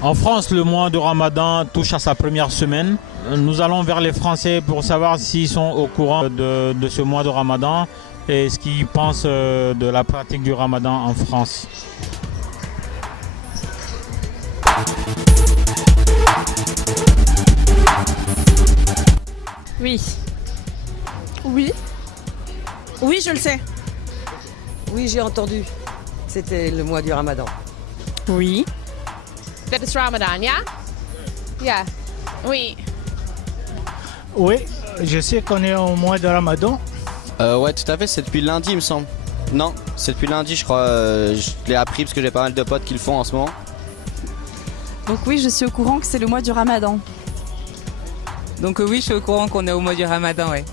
En France, le mois de Ramadan touche à sa première semaine. Nous allons vers les Français pour savoir s'ils sont au courant de ce mois de Ramadan et ce qu'ils pensent de la pratique du Ramadan en France. Oui. Oui. Oui, je le sais. Oui, j'ai entendu. C'était le mois du Ramadan. Oui. That it's Ramadan, yeah? Yeah. Oui. Oui, je sais qu'on est au mois de Ramadan. Ouais, tout à fait, c'est depuis lundi, il me semble. Non, c'est depuis lundi, je crois. Je l'ai appris parce que j'ai pas mal de potes qui le font en ce moment. Donc oui, je suis au courant que c'est le mois du Ramadan. Donc oui, je suis au courant qu'on est au mois du Ramadan, ouais.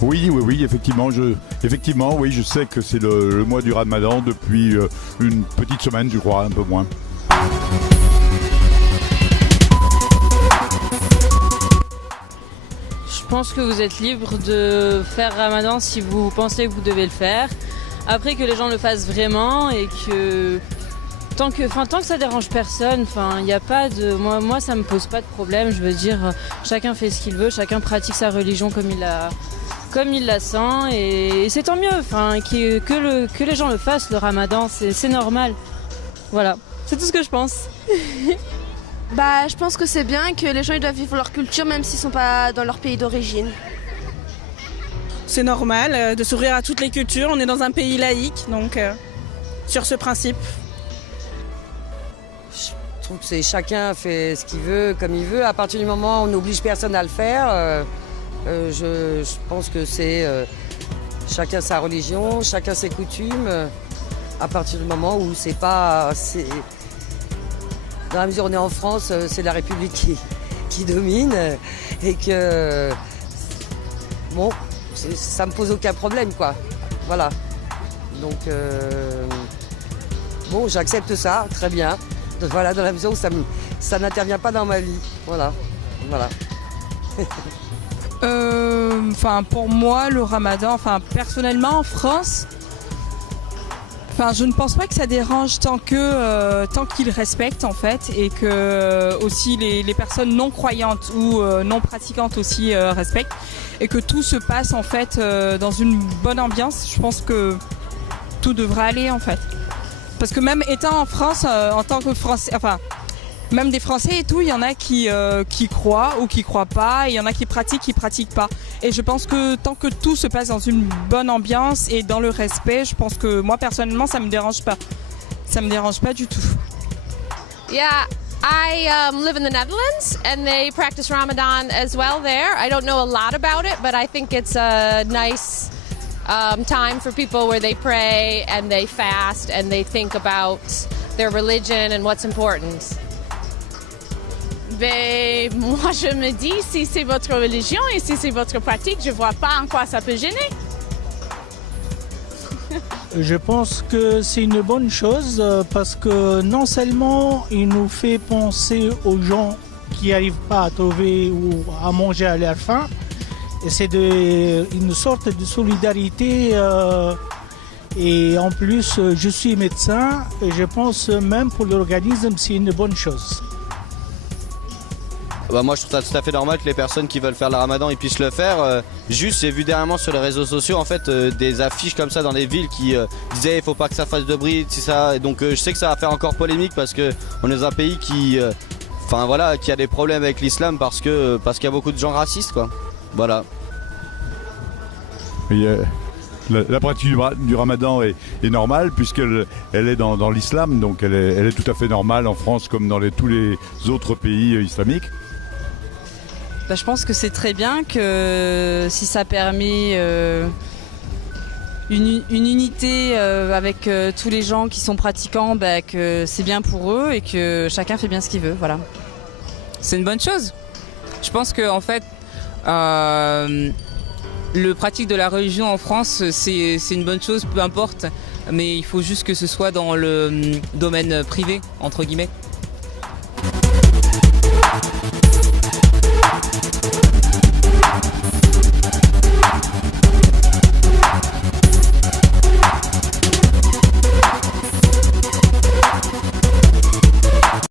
Oui, effectivement, oui, je sais que c'est le mois du Ramadan depuis une petite semaine, je crois, un peu moins. Je pense que vous êtes libre de faire Ramadan si vous pensez que vous devez le faire. Après que les gens le fassent vraiment et que tant que ça dérange personne, il n'y a pas de moi ça me pose pas de problème. Je veux dire, chacun fait ce qu'il veut, chacun pratique sa religion comme il la sent et c'est tant mieux. Que les gens le fassent le Ramadan, c'est normal. Voilà, c'est tout ce que je pense. Bah, je pense que c'est bien que les gens ils doivent vivre leur culture même s'ils sont pas dans leur pays d'origine. C'est normal de s'ouvrir à toutes les cultures. On est dans un pays laïque, donc sur ce principe. Je trouve que chacun fait ce qu'il veut, comme il veut. À partir du moment où on n'oblige personne à le faire, je pense que c'est chacun sa religion, chacun ses coutumes. À partir du moment où c'est pas... Dans la mesure où on est en France, c'est la République qui domine et que... Bon, ça me pose aucun problème, quoi. Voilà. Donc, bon, j'accepte ça, très bien. Donc, voilà, dans la mesure où ça n'intervient pas dans ma vie. Voilà. Pour moi, le Ramadan, personnellement en France, je ne pense pas que ça dérange tant qu'ils respectent en fait et que aussi les personnes non croyantes ou non pratiquantes aussi respectent et que tout se passe en fait dans une bonne ambiance. Je pense que tout devrait aller en fait. Parce que même étant en France, en tant que Français, même des Français et tout, il y en a qui croient ou qui croient pas, et il y en a qui pratiquent pas. Et je pense que tant que tout se passe dans une bonne ambiance et dans le respect, je pense que moi personnellement ça me dérange pas. Ça me dérange pas du tout. Yeah, I live in the Netherlands and they practice Ramadan as well there. I don't know a lot about it, but I think it's a nice time for people where they pray and they fast and they think about their religion and what's important. Ben, moi je me dis, si c'est votre religion et si c'est votre pratique, je vois pas en quoi ça peut gêner. Je pense que c'est une bonne chose parce que non seulement il nous fait penser aux gens qui n'arrivent pas à trouver ou à manger à leur faim, et c'est une sorte de solidarité et en plus je suis médecin et je pense même pour l'organisme c'est une bonne chose. Moi je trouve ça tout à fait normal que les personnes qui veulent faire le Ramadan ils puissent le faire. Juste j'ai vu dernièrement sur les réseaux sociaux en fait des affiches comme ça dans les villes qui disaient il faut pas que ça fasse de bruit, c'est ça. Et donc je sais que ça va faire encore polémique parce que on est dans un pays qui a des problèmes avec l'islam parce qu'il y a beaucoup de gens racistes quoi. Voilà. Et, la pratique du Ramadan est normale puisqu'elle est dans l'islam, donc elle est tout à fait normale en France comme dans tous les autres pays islamiques. Je pense que c'est très bien que si ça permet une unité avec tous les gens qui sont pratiquants, que c'est bien pour eux et que chacun fait bien ce qu'il veut. Voilà. C'est une bonne chose. Je pense que en fait, le pratique de la religion en France, c'est une bonne chose, peu importe. Mais il faut juste que ce soit dans le domaine privé, entre guillemets.